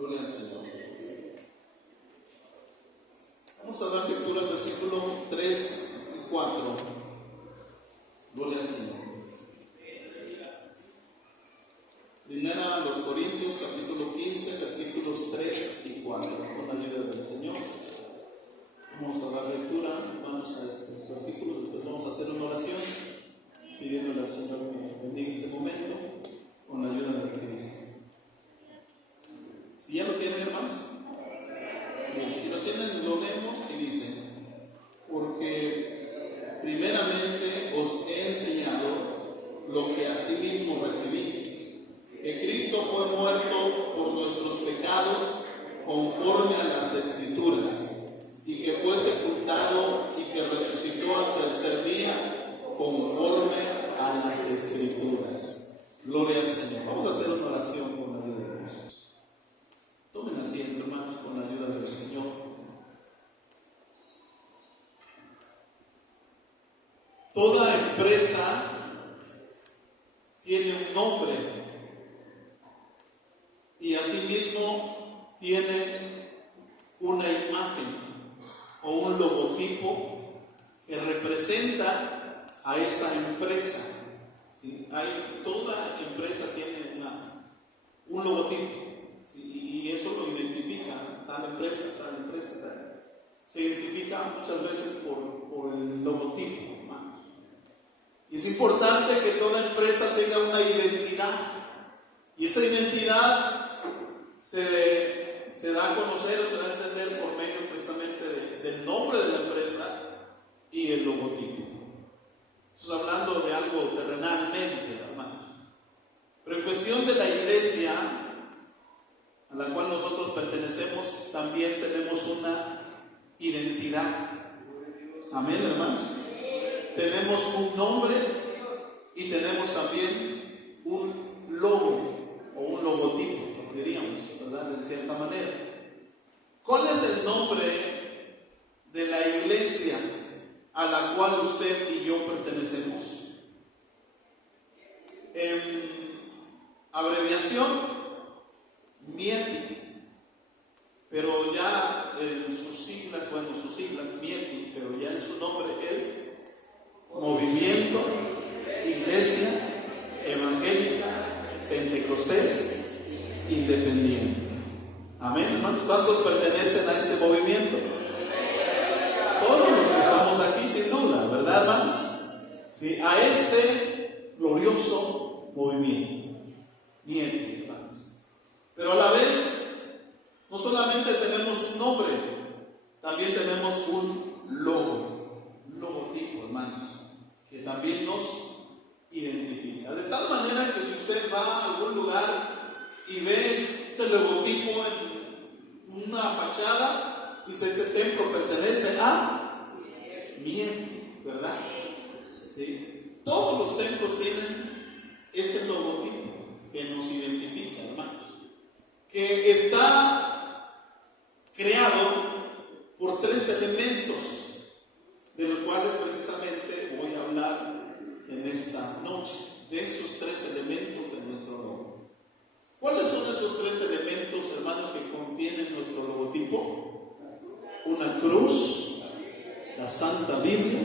Gloria al Señor. Vamos a dar lectura al versículo 3 y 4. Gloria al Señor. Primera a los Corintios, capítulo 15, versículos 3 y 4. Con la ayuda del Señor. Vamos a dar lectura, vamos a estos versículos, después vamos a hacer una oración, pidiéndole al Señor que bendiga este momento con la ayuda de Cristo. Si ya lo tienen, hermanos, bien, si lo tienen, lo leemos y dice: porque primeramente os he enseñado lo que asimismo recibí, que Cristo fue muerto por nuestros pecados conforme a las Escrituras, y que fue sepultado y que resucitó al tercer día conforme a las Escrituras. Gloria al Señor. Vamos a hacer una oración con la ayuda de Dios. Tomen asiento, hermanos, con la ayuda del Señor. Toda empresa tiene un nombre y asimismo tiene una imagen o un logotipo que representa a esa empresa. ¿Sí? Toda empresa tiene un logotipo, ¿sí? Y eso lo identifica, tal empresa, tal. Se identifica muchas veces por el logotipo, hermano. Y es importante que toda empresa tenga una identidad, y esa identidad se da a conocer o se da a entender por medio precisamente del nombre de la empresa y el logotipo. Estamos hablando de algo terrenalmente, hermanos. Pero en cuestión de la iglesia a la cual nosotros pertenecemos, también tenemos una identidad. Amén, hermanos. Tenemos un nombre y tenemos también un logo o un logotipo, diríamos, ¿verdad? De cierta manera. ¿Cuál es el nombre de la iglesia a la cual usted y yo pertenecemos? En abreviación, MIEPI, pero ya en sus siglas, MIEPI, pero ya en su nombre es Movimiento Iglesia Evangélica Pentecostés Independiente. Amén, hermanos. ¿Cuántos pertenecen a este movimiento? Todos los que estamos aquí, sin duda, ¿verdad, hermanos? Sí, a este glorioso movimiento. Bien, hermanos. Pero a la vez, no solamente tenemos un nombre, también tenemos un logo, un logotipo, hermanos, que también nos identifica. De tal manera que si usted va a algún lugar y ve este logotipo en una fachada, dice: este templo pertenece a MIEPI, ¿verdad? Sí. Todos los templos tienen ese logotipo que nos identifica, hermanos, que está creado por 3 elementos, de los cuales precisamente voy a hablar en esta noche, de esos 3 elementos de nuestro logo. ¿Cuáles son esos 3 elementos, hermanos, que contienen nuestro logotipo? Una cruz, la Santa Biblia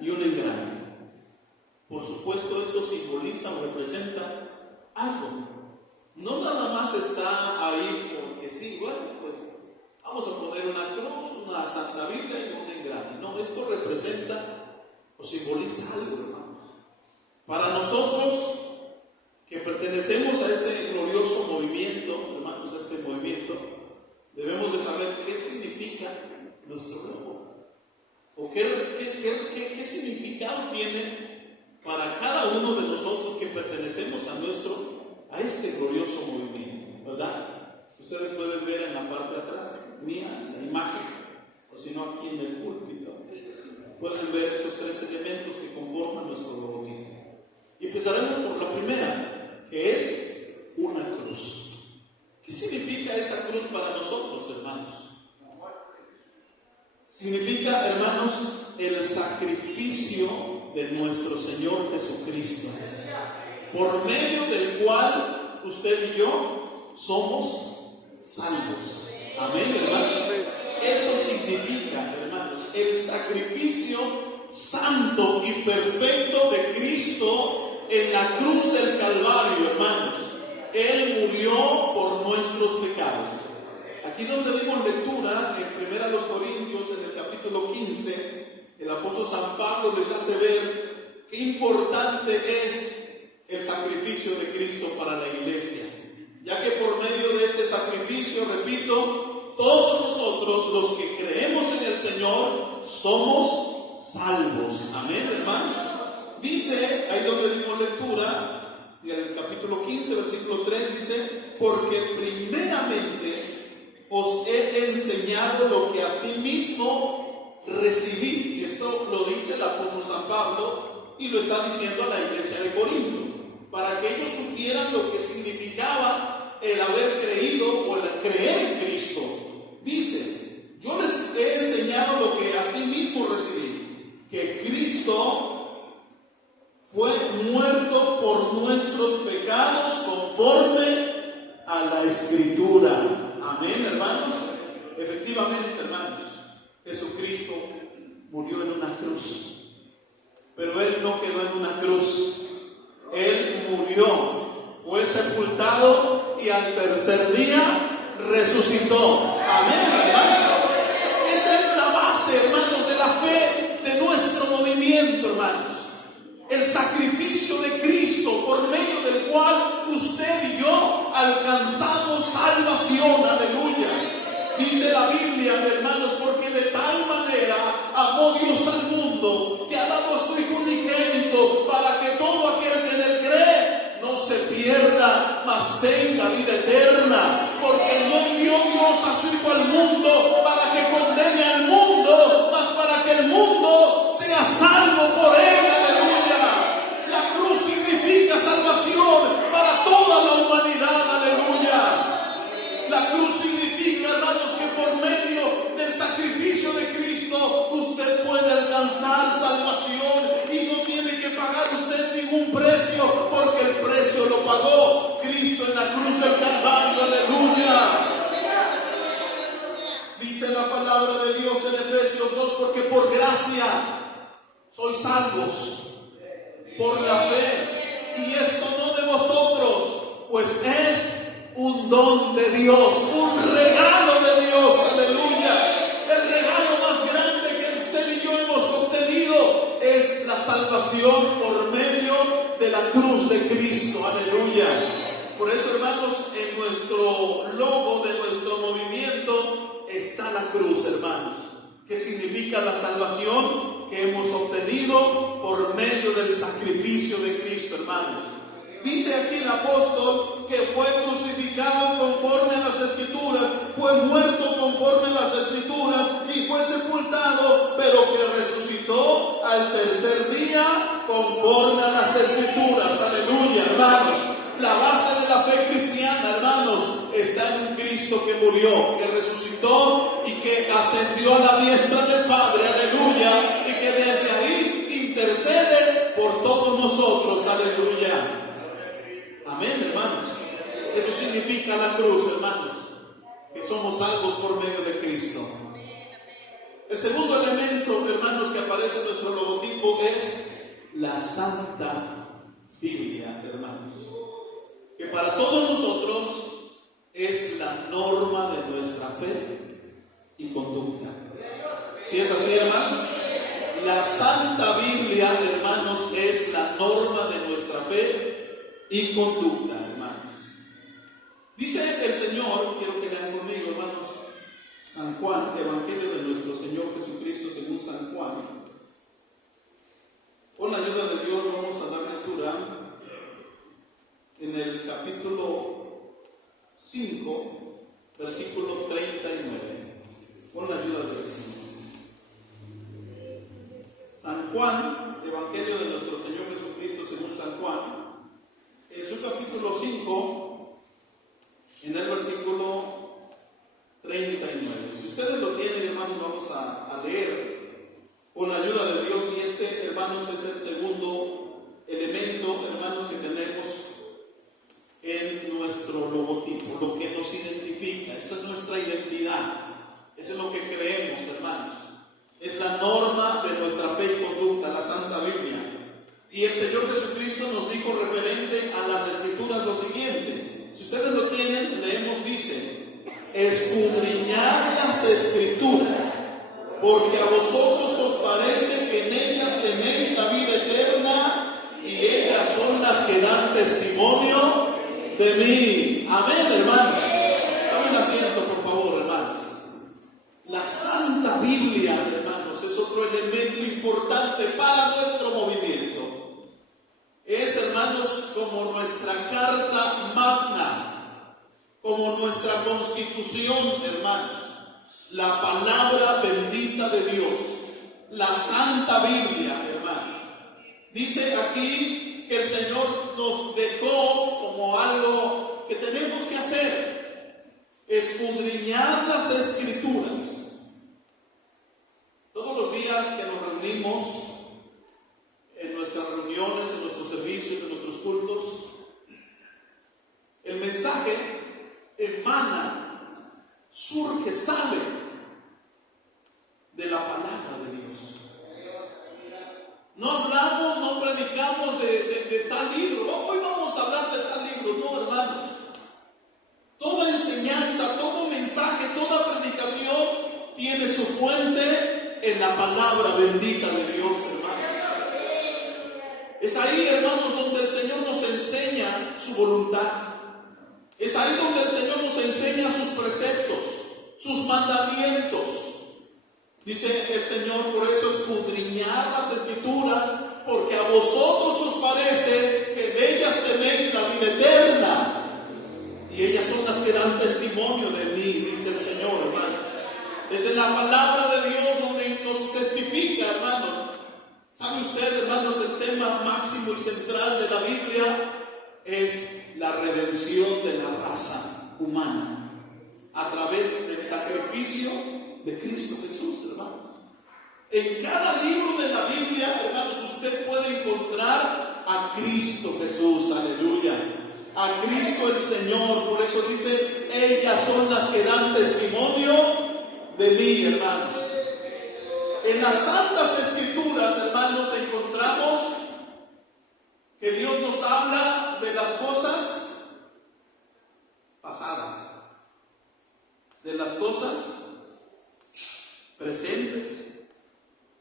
y un engrane. Por supuesto, esto simboliza o representa algo. No nada más está ahí porque sí, bueno, pues vamos a poner una cruz, una Santa Biblia y un engrane. No, esto representa o simboliza algo, hermanos. Para nosotros que pertenecemos a este glorioso movimiento, hermanos, a este movimiento, debemos de saber qué significa nuestro logo, o qué significado tiene para cada uno de nosotros que pertenecemos a este glorioso movimiento, ¿verdad? Ustedes pueden ver en la parte de atrás mía la imagen, o si no aquí en el púlpito, pueden ver esos 3 elementos que conforman nuestro logotipo. Y empezaremos por la primera, que es una cruz. ¿Qué significa esa cruz para nosotros, hermanos? Significa, hermanos, el sacrificio de nuestro Señor Jesucristo, por medio del cual usted y yo somos salvos. Amén, hermanos. Eso significa, hermanos, el sacrificio santo y perfecto de Cristo en la cruz del Calvario, hermanos. Él murió por nuestros pecados. Aquí donde dimos lectura, en 1 Corintios, en el capítulo 15, el apóstol San Pablo les hace ver qué importante es el sacrificio de Cristo para la iglesia, ya que por medio de este sacrificio, repito, todos nosotros los que creemos en el Señor somos salvos. Amén, hermanos. Dice, ahí donde dimos lectura, en el capítulo 15, versículo 3, dice: porque primeramente os he enseñado lo que asimismo recibí. Y esto lo dice el apóstol San Pablo y lo está diciendo a la iglesia de Corinto, para que ellos supieran lo que significaba el haber creído o el creer en Cristo. Dice: yo les he enseñado lo que asimismo recibí, que Cristo fue muerto por nuestros pecados conforme a la Escritura. Amén, hermanos. Efectivamente, hermanos, Jesucristo murió en una cruz, pero Él no quedó en una cruz. Él murió, fue sepultado y al tercer día resucitó. Amén, hermanos. Esa es la base, hermanos, de la fe de nuestro movimiento, hermanos. El sacrificio de Cristo, por medio del cual usted y yo alcanzamos salvación. Aleluya. Dice la Biblia, hermanos, porque de tal manera amó Dios al mundo, que ha dado a su Hijo unigénito, para que todo aquel que en él cree no se pierda, mas tenga vida eterna. Porque no envió Dios a su Hijo al mundo para que condene al mundo, mas para que el mundo sea salvo por él. Aleluya. La cruz significa salvación para toda la humanidad. Aleluya. La cruz significa, hermanos, que por medio del sacrificio de Cristo usted puede alcanzar salvación y no tiene que pagar usted ningún precio, porque el precio lo pagó Cristo en la cruz del Calvario. Aleluya. Dice la palabra de Dios en Efesios 2: porque por gracia sois salvos por la fe, y esto no de vosotros, pues es un don de Dios, un regalo de Dios. Aleluya. El regalo más grande que usted y yo hemos obtenido es la salvación por medio de la cruz de Cristo. Aleluya. Por eso, hermanos, en nuestro logo de nuestro movimiento está la cruz, hermanos, que significa la salvación que hemos obtenido por medio del sacrificio de Cristo, hermanos. Dice aquí el apóstol que fue crucificado conforme a las Escrituras, fue muerto conforme a las Escrituras y fue sepultado, pero que resucitó al tercer día conforme a las Escrituras. Aleluya, hermanos. La base de la fe cristiana, hermanos, está en un Cristo que murió, que resucitó y que ascendió a la diestra del Padre. Aleluya. Y que desde ahí intercede por todos nosotros. Aleluya. Amén, hermanos. Eso significa la cruz, hermanos, que somos salvos por medio de Cristo. El segundo elemento, hermanos, que aparece en nuestro logotipo es la Santa Biblia, hermanos, que para todos nosotros es la norma de nuestra fe y conducta. ¿Sí es así, hermanos? La Santa Biblia, hermanos, es la norma de nuestra fe y conducta, hermanos. Dice el Señor, quiero que lean conmigo, hermanos, San Juan, Evangelio de nuestro Señor Jesucristo según San Juan. Con la ayuda de Dios vamos a dar lectura en el capítulo 5, versículo 39. Con la ayuda del Señor. San Juan, Evangelio de nuestro Señor Jesucristo según San Juan, en su capítulo 5, en el versículo 39. Si ustedes lo tienen, hermanos, vamos a leer con la ayuda de Dios. Y este, hermanos, es el segundo elemento, hermanos, que tenemos en nuestro logotipo, lo que nos identifica, de mí. Amén, hermanos. Tomen asiento, por favor, hermanos. La Santa Biblia, hermanos, es otro elemento importante para nuestro movimiento. Es, hermanos, como nuestra carta magna, como nuestra constitución, hermanos. La palabra bendita de Dios, la Santa Biblia, hermanos. Dice aquí que el Señor nos dejó como algo que tenemos que hacer: escudriñar las Escrituras. Todos los días que nos reunimos, en nuestras reuniones, en nuestros servicios, en nuestros cultos, el mensaje emana, surge, sale de la palabra de Dios. No hablamos, no predicamos de tal libro. Hoy vamos a hablar de tal libro. No, hermanos. Toda enseñanza, todo mensaje, toda predicación tiene su fuente en la palabra bendita de Dios, hermanos. Es ahí, hermanos, donde el Señor nos enseña su voluntad. Es ahí donde el Señor nos enseña sus preceptos, sus mandamientos. Dice el Señor: por eso escudriñar las Escrituras, porque a vosotros os parece que de ellas tenéis la vida eterna, y ellas son las que dan testimonio de mí, dice el Señor, hermano. Es en la palabra de Dios donde nos testifica, hermanos. ¿Sabe usted, hermanos? El tema máximo y central de la Biblia es la redención de la raza humana a través del sacrificio de Cristo Jesús, hermano. En cada libro de la Biblia, hermanos, usted puede encontrar a Cristo Jesús, aleluya, a Cristo el Señor. Por eso dice: ellas son las que dan testimonio de mí, hermanos. En las Santas Escrituras, hermanos, encontramos que Dios nos habla de las cosas pasadas, de las cosas presentes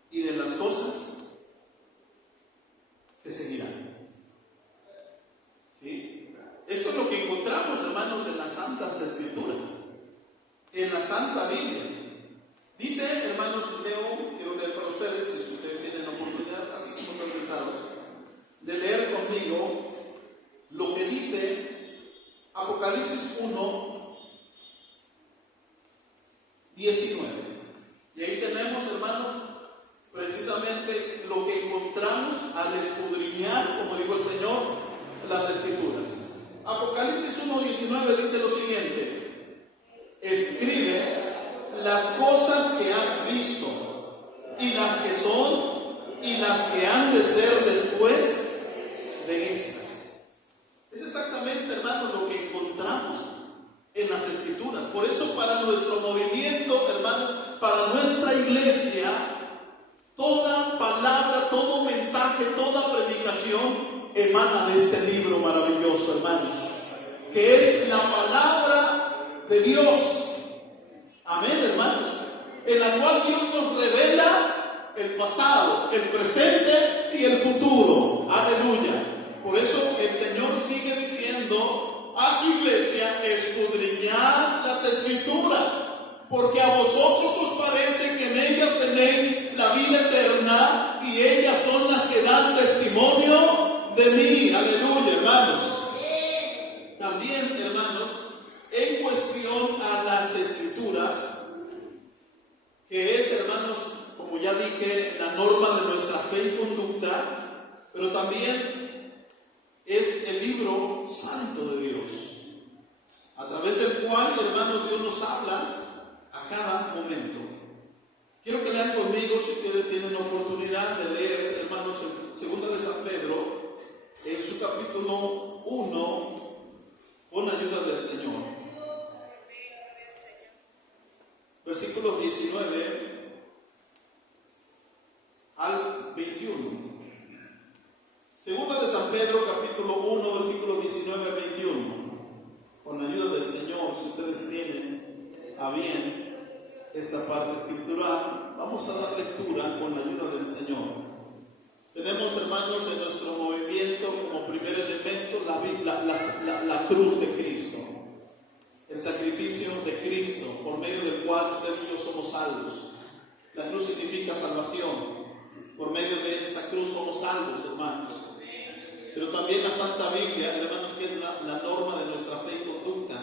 y de las cosas que seguirán. ¿Sí? Esto es lo que encontramos, hermanos, en las Santas Escrituras, en la Santa Biblia. Dice, hermanos, quiero leer para ustedes, si ustedes tienen oportunidad, así como están sentados, de leer conmigo lo que dice Apocalipsis 1, 19. Y ahí tenemos, hermanos, precisamente lo que encontramos al escudriñar, como dijo el Señor, las Escrituras. Apocalipsis 1:19 dice lo siguiente: escribe las cosas que has visto, y las que son, y las que han de ser después de estas. Es exactamente, hermanos, lo que encontramos en las Escrituras. Por eso, para nuestro movimiento, hermanos, para nuestra iglesia, toda palabra, todo mensaje, toda predicación emana de este libro maravilloso, hermanos, que es la palabra de Dios. Amén, hermanos. En la cual Dios nos revela el pasado, el presente y el futuro. Aleluya. Por eso el Señor sigue diciendo a su iglesia: escudriñad las Escrituras, porque a vosotros os parece que en ellas tenéis la vida eterna, y ellas son las que dan testimonio de mí. Aleluya, hermanos. También, hermanos, en cuestión a las Escrituras, que es, hermanos, como ya dije, la norma de nuestra fe y conducta, pero también es el libro santo de Dios, a través del cual, hermanos, Dios nos habla a cada momento. Quiero que lean conmigo, si ustedes tienen la oportunidad de leer, hermanos, en Segunda de San Pedro, en su capítulo 1, con ayuda del Señor. Versículos 19 al 21. Segunda de San Pedro, capítulo 1, versículos 19 al 21. Con la ayuda del Señor, si ustedes tienen a bien esta parte escritural, vamos a dar lectura con la ayuda del Señor. Tenemos, hermanos, en nuestro movimiento como primer elemento la cruz de Cristo, el sacrificio de Cristo, por medio del cual usted y yo somos salvos. La cruz significa salvación. Por medio de esta cruz somos salvos, hermanos. Pero también la Santa Biblia, hermanos, que es la norma de nuestra fe y conducta,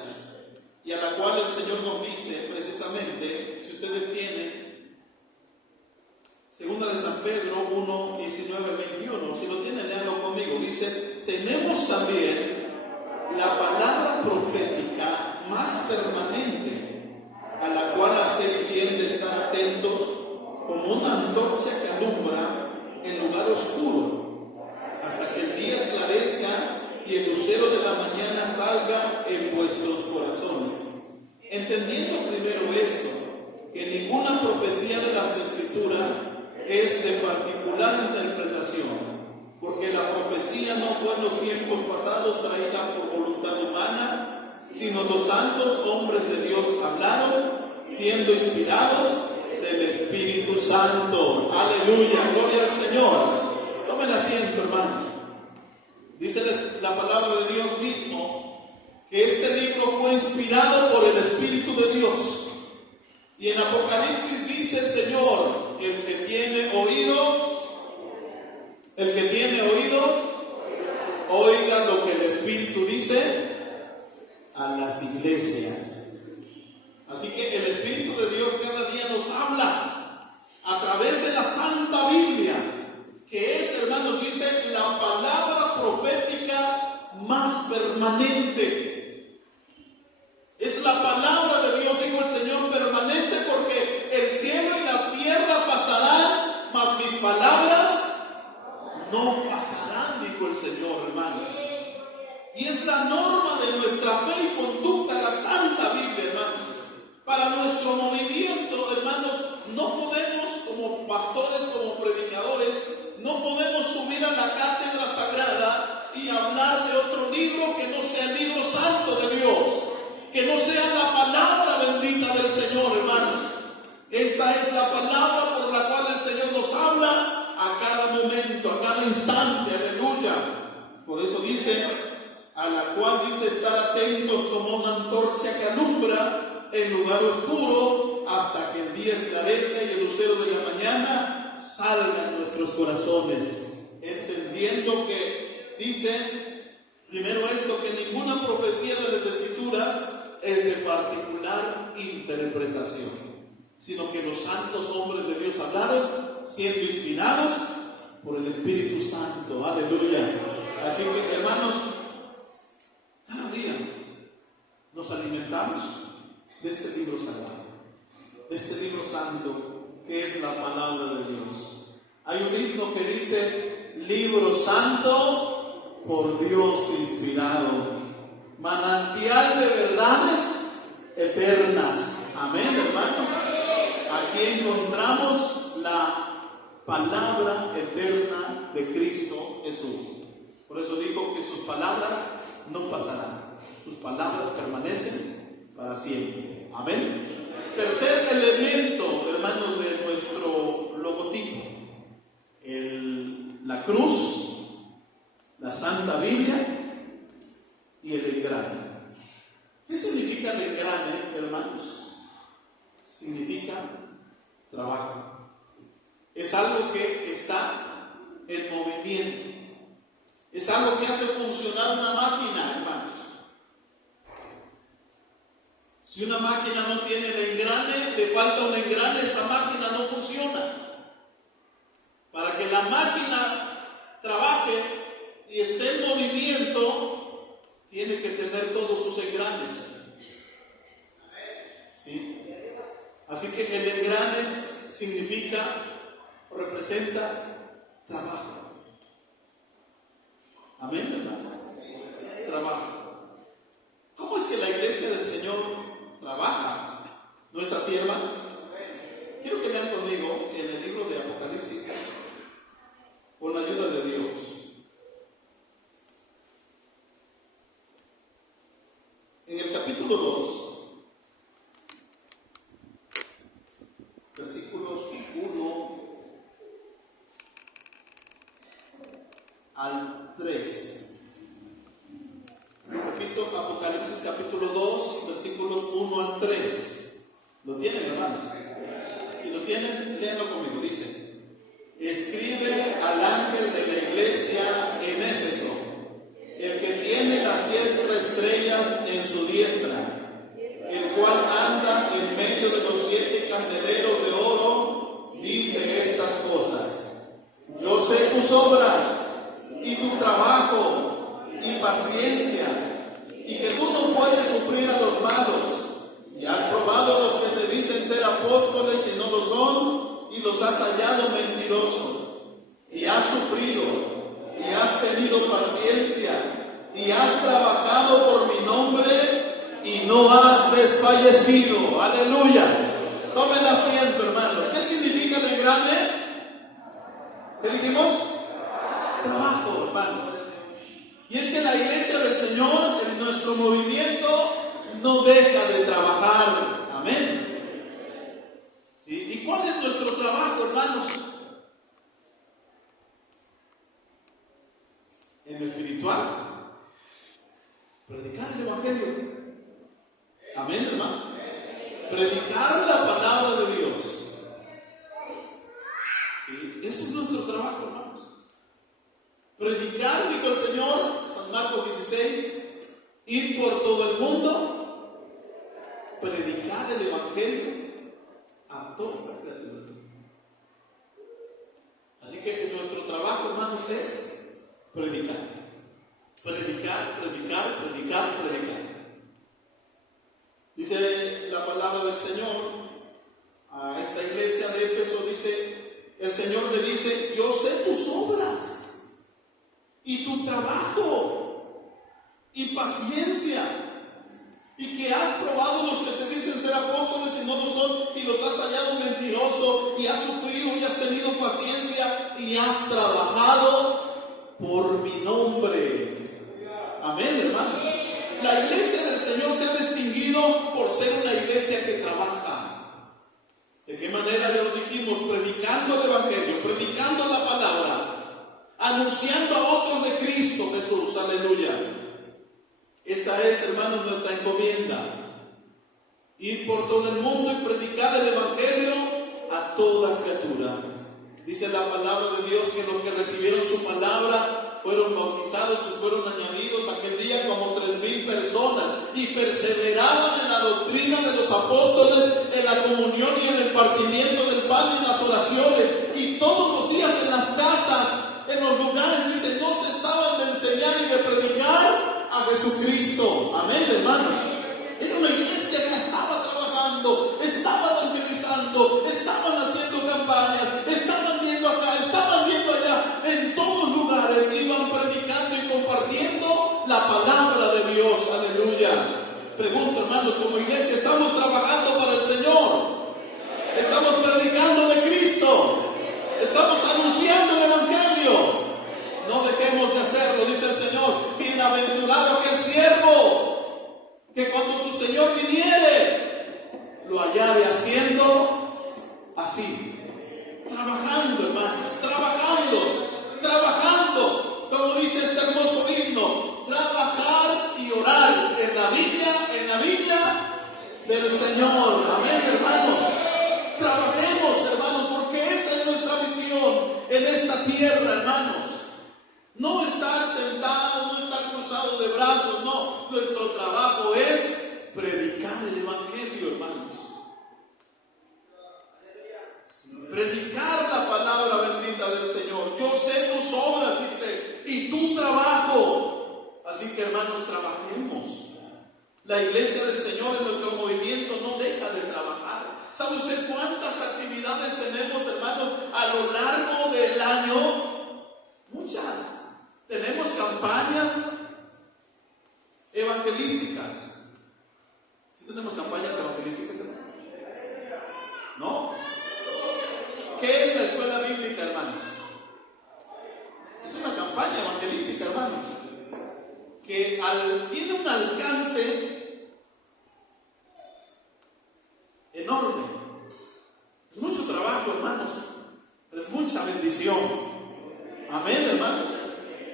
y a la cual el Señor nos dice precisamente, si ustedes tienen Segunda de San Pedro 1, 19, 21, si lo tienen, léanlo conmigo. Dice: tenemos también la palabra profética más permanente, a la cual hacéis bien de estar atentos, como una antorcha que alumbra en lugar oscuro, hasta que el día esclarezca y el lucero de la mañana salga en vuestros corazones. Entendiendo primero esto, que ninguna profecía de las Escrituras es de particular interpretación, porque la profecía no fue en los tiempos pasados traída por voluntad humana, sino los santos hombres de Dios hablaron, siendo inspirados del Espíritu Santo. Aleluya, gloria al Señor. Tomen asiento, hermanos. Dice la palabra de Dios mismo que este libro fue inspirado por el Espíritu de Dios. Y en Apocalipsis dice el Señor: el que tiene oídos, oiga lo que el Espíritu dice a las iglesias. Así que el Espíritu de Dios cada día nos habla a través de la Santa Biblia, que es, hermanos, dice, la palabra profética más permanente. Es la palabra de Dios, dijo el Señor, permanente, porque el cielo y la tierra pasarán, mas mis palabras no pasarán, dijo el Señor, hermanos. Y es la norma de nuestra fe y conducta, la Santa Biblia, hermanos. Para nuestro movimiento, hermanos, no podemos, como pastores, como predicadores, no podemos subir a la cátedra sagrada y hablar de otro libro que no sea el libro santo de Dios, que no sea la palabra bendita del Señor, hermanos. Esta es la palabra por la cual el Señor nos habla a cada momento, a cada instante, aleluya. Por eso dice, a la cual dice estar atentos como una antorcha que alumbra en lugar oscuro, hasta que el día esclarezca y el lucero de la mañana salga en nuestros corazones. Entendiendo que dice, primero esto, que ninguna profecía de las Escrituras es de particular interpretación, sino que los santos hombres de Dios hablaron, siendo inspirados por el Espíritu Santo. Aleluya. Así que, hermanos, cada día nos alimentamos de este libro sagrado, de este libro santo que es la palabra de Dios. Hay un himno que dice: libro santo por Dios inspirado, manantial de verdades eternas. Amén, hermanos. Aquí encontramos la palabra eterna de Cristo Jesús. Por eso dijo que sus palabras no pasarán, sus palabras permanecen para siempre. Amén. Tercer elemento, hermanos, de nuestro logotipo: la cruz, la Santa Biblia y el engrane. ¿Qué significa el engrane, hermanos? Significa trabajo. Es algo que está en movimiento. Es algo que hace funcionar una máquina, hermanos. Si una máquina no tiene el engrane, le falta un engrane, esa máquina no funciona. Para que la máquina trabaje y esté en movimiento, tiene que tener todos sus engranes. ¿Sí? Así que el engrane significa, representa trabajo. Amén, hermanos. Trabajo. ¿Cómo es que la iglesia del Señor trabaja? ¿No es así, hermanos? Quiero que lean conmigo en el libro de Apocalipsis, con la ayuda de Dios. En el capítulo 2, versículos 1 trabajado por mi nombre y no has desfallecido. Aleluya. Tomen asiento, hermanos. ¿Qué significa el grande? ¿Qué dijimos? Trabajo, hermanos. Y es que la iglesia del Señor, en nuestro movimiento, no deja de trabajar. Amén. ¿Sí? ¿Y cuál es nuestro trabajo, hermanos? En lo espiritual, predicar el evangelio. Amén, hermanos. Predicar la palabra de Dios. ¿Sí? Ese es nuestro trabajo, hermanos. Predicar, dijo el Señor, San Marcos 16, ir por todo el mundo, predicar el evangelio a toda criatura. Así que nuestro trabajo, hermanos, es predicar. Predicar, predicar, predicar, predicar. Dice la palabra del Señor a esta iglesia de Éfeso, dice, el Señor le dice, yo sé tus obras y tu trabajo y paciencia, y que has probado los que se dicen ser apóstoles y no lo son, y los has hallado mentiroso, y has sufrido y has tenido paciencia y has trabajado por mi nombre. Amén, hermanos. La iglesia del Señor se ha distinguido por ser una iglesia que trabaja. ¿De qué manera? Ya lo dijimos, predicando el evangelio, predicando la palabra, anunciando a otros de Cristo Jesús. Aleluya. Esta es, hermanos, nuestra encomienda. Ir por todo el mundo y predicar el evangelio a toda criatura. Dice la palabra de Dios que los que recibieron su palabra fueron bautizados y fueron añadidos aquel día como 3,000 personas, y perseveraban en la doctrina de los apóstoles, en la comunión y en el partimiento del pan y en las oraciones, y todos los días en las casas, en los lugares, dice, no cesaban de enseñar y de predicar a Jesucristo. Amén, hermanos. Era una iglesia que estaba trabajando, estaba evangelizando, estaban haciendo campañas, estaban yendo acá, estaban yendo allá, en todos lugares iban predicando y compartiendo la palabra de Dios. Aleluya. Pregunto, hermanos, como iglesia, ¿estamos trabajando para el Señor? ¿Estamos predicando de Cristo? ¿Estamos anunciando el evangelio? No dejemos de hacerlo, dice el Señor. Bienaventurado aquel siervo que cuando su Señor viniere lo hallare haciendo así, trabajando, hermanos, trabajando, como dice este hermoso himno, trabajar y orar en la viña del Señor. Amén, hermanos. Trabajemos, hermanos, porque esa es nuestra misión en esta tierra, hermanos. No estar sentado, no estar cruzado de brazos, no. Nuestro trabajo es predicar el evangelio, hermanos. Predicar la palabra bendita del Señor. Yo sé tus obras, dice, y tu trabajo. Así que, hermanos, trabajemos. La iglesia del Señor en nuestro movimiento no deja de trabajar. ¿Sabe usted cuántas actividades tenemos, hermanos, a lo largo del año? Muchas. Tenemos campañas evangelísticas. ¿Sí tenemos campañas evangelísticas, hermanos? ¿No? ¿Qué es la escuela bíblica, hermanos? Es una campaña evangelística, hermanos, que tiene un alcance enorme. Es mucho trabajo, hermanos, pero es mucha bendición. Amén, hermanos.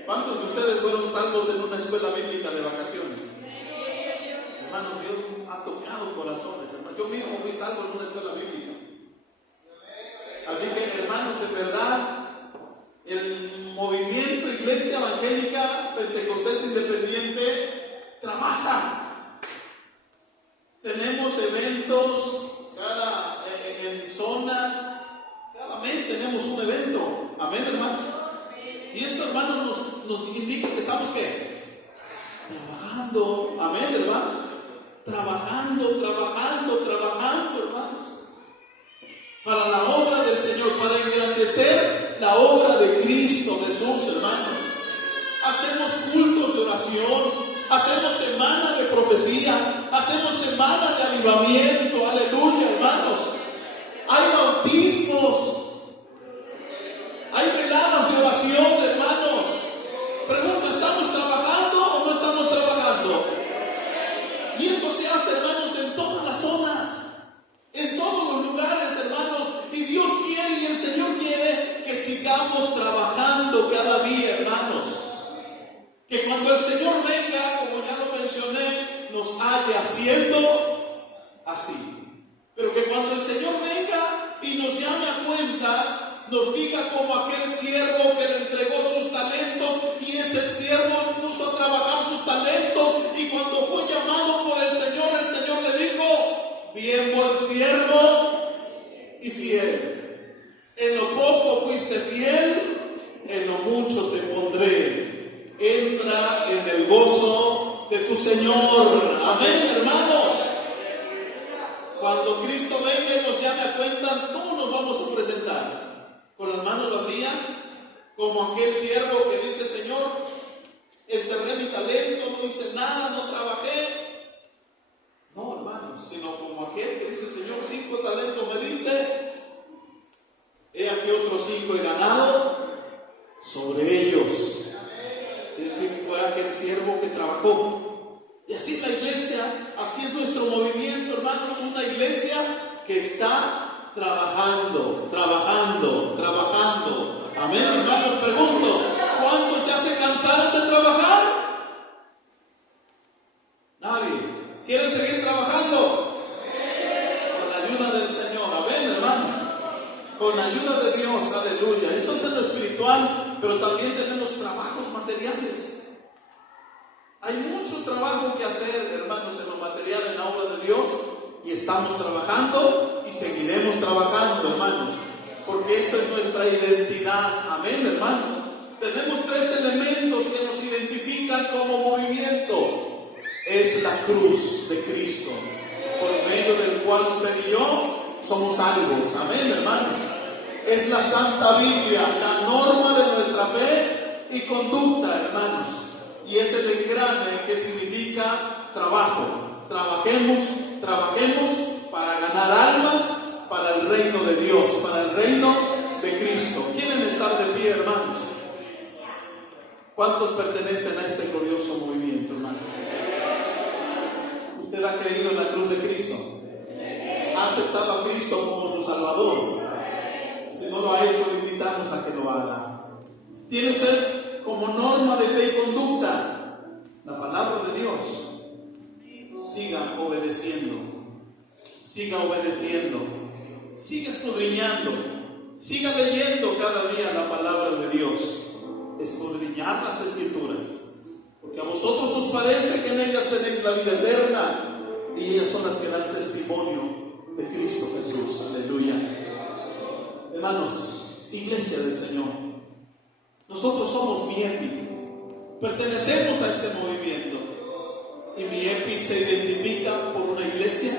¿Cuántos de ustedes fueron salvos en una escuela bíblica de vacaciones? Hermanos, Dios ha tocado corazones, hermanos. Yo mismo fui salvo en una escuela bíblica. Así que, hermanos, en verdad, el movimiento Iglesia Evangélica Pentecostés Independiente trabaja. Tenemos eventos en zonas, cada mes tenemos un evento. Amén, hermanos. Y esto, hermanos, nos indica que estamos ¿qué? Trabajando. Amén, hermanos. Trabajando, hermanos. Para la obra del Señor, para engrandecer la obra de Cristo Jesús, hermanos. Hacemos cultos de oración, hacemos semana de profecía, hacemos semana de avivamiento, aleluya, hermanos. Hay bautismos, hay veladas de oración, hermanos. Pregunto, ¿estamos trabajando o no estamos trabajando? Y esto se hace, hermanos, en todas las zonas, en todos los lugares, hermanos. Y Dios quiere y el Señor quiere que sigamos trabajando cada día, hermanos. Que cuando el Señor venga, como ya lo mencioné, nos halle haciendo así. Pero que cuando el Señor venga y nos llame a cuentas, nos diga como aquel siervo que le entregó sus talentos y ese siervo puso a trabajar sus talentos, y cuando fue llamado por el Señor le dijo: bien buen siervo y fiel. En lo poco fuiste fiel, en lo mucho te pondré. Entra en el gozo de tu Señor. Amén, hermanos. Cuando Cristo venga y nos llame a cuentas, ¿cómo nos vamos a presentar? ¿Con las manos vacías? Como aquel siervo que dice: Señor, enterré mi talento, no hice nada, no trabajé. No, hermanos, sino como aquel que dice: Señor, 5 talentos me diste, he aquí otros 5 he ganado sobre ellos. Es decir, fue aquel siervo que trabajó. Y así es la iglesia, así es nuestro movimiento, hermanos, una iglesia que está trabajando. Amén, hermanos. Pregunto, ¿cuántos ya se cansaron de trabajar? Nadie. ¿Quieren seguir trabajando? Con la ayuda del Señor. Amén, hermanos. Con la ayuda de Dios, aleluya. Esto es en lo espiritual, pero también tenemos trabajos materiales. Hay mucho trabajo que hacer, hermanos, en lo material, en la obra de Dios, y estamos trabajando y seguiremos trabajando, hermanos, porque esto es nuestra identidad. Amén, hermanos. Tenemos 3 elementos que nos identifican como movimiento. Es la cruz de Cristo, por medio del cual usted y yo somos salvos. Amén, hermanos. Es la Santa Biblia, la norma de nuestra fe y conducta, hermanos. Y es el engrane que significa trabajo. Trabajemos para ganar almas para el reino de Dios, para el reino de Cristo. ¿Quieren estar de pie, hermanos? ¿Cuántos pertenecen a este glorioso movimiento, hermanos? ¿Usted ha creído en la cruz de Cristo? ¿Ha aceptado a Cristo como su Salvador? Si no lo ha hecho, le invitamos a que lo haga. ¿Tiene usted como norma de fe y conducta la palabra de Dios? Siga obedeciendo, siga escudriñando, siga leyendo cada día la palabra de Dios. Escudriñar las Escrituras, porque a vosotros os parece que en ellas tenéis la vida eterna, y ellas son las que dan testimonio de Cristo Jesús. Aleluya. Hermanos, iglesia del Señor, nosotros somos MIEPI, pertenecemos a este movimiento, y MIEPI se identifica por una iglesia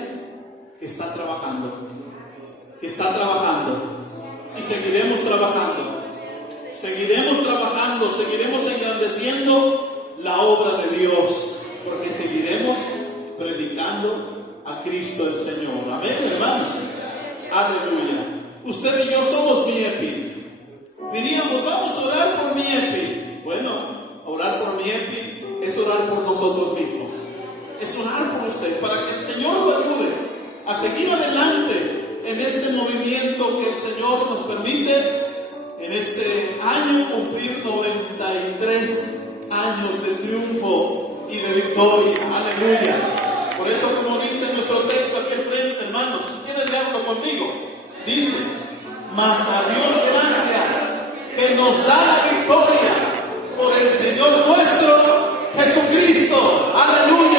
que está trabajando, y seguiremos trabajando, seguiremos engrandeciendo la obra de Dios, porque seguiremos predicando a Cristo el Señor. Amén, hermanos. Aleluya. Usted y yo somos MIEPI. Diríamos: vamos a orar por MIEPI. Bueno, orar por MIEPI es orar por nosotros mismos, es orar por usted, para que el Señor lo ayude a seguir adelante en este movimiento que el Señor nos permite en este año cumplir 93 años de triunfo y de victoria. Aleluya. Por eso, como dice nuestro texto aquí al frente, hermanos, ¿quieren leerlo conmigo? Dice: mas a Dios gracias, que nos da la victoria por el Señor nuestro Jesucristo. Aleluya.